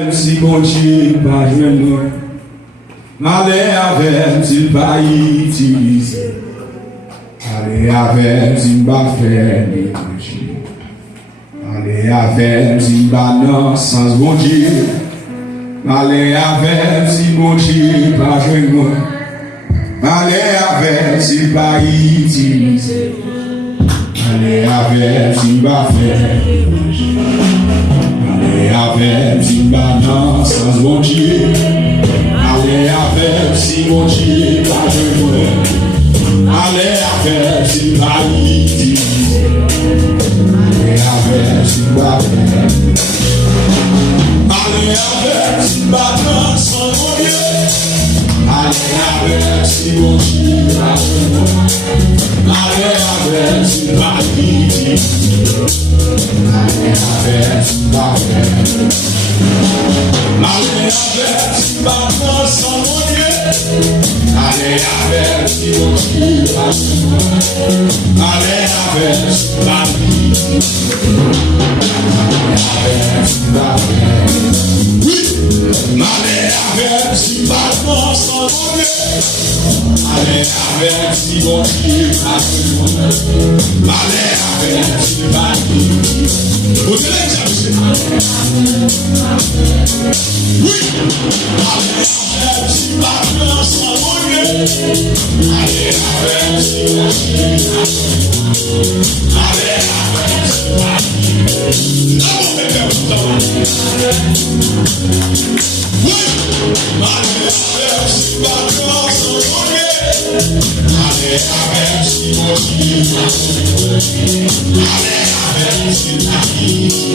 Si bon Dieu pas joindre, allez avec s'il pas utiliser, allez avec s'il pas faire l'évangile, allez avec s'il pas non sans bon Dieu, allez avec si bon Dieu pas joindre, allez avec s'il pas utiliser, allez avec s'il pas faire l'évangile. Allez avec si maintenant sans bon Dieu, allez avec si bon Dieu pas de allez avec si pas utiliser, allez avec si pas faire, allez avec si maintenant sans bon Dieu, allez avec si bon Dieu pas de allez avec si pas utiliser. Allez avec si maintenant sans mon Dieu, allez avec si mon Dieu, allez avec si la vie, allez avec si maintenant sans mon Dieu, allez avec si mon Dieu, allez avec si la vie. Vous êtes oui, allez si maintenant sans mon Dieu, allez avec si mon Dieu, allez avec si la vie. Oui, allez avec si maintenant sans mon Dieu, allez avec si mon Dieu, allez avec si la vie.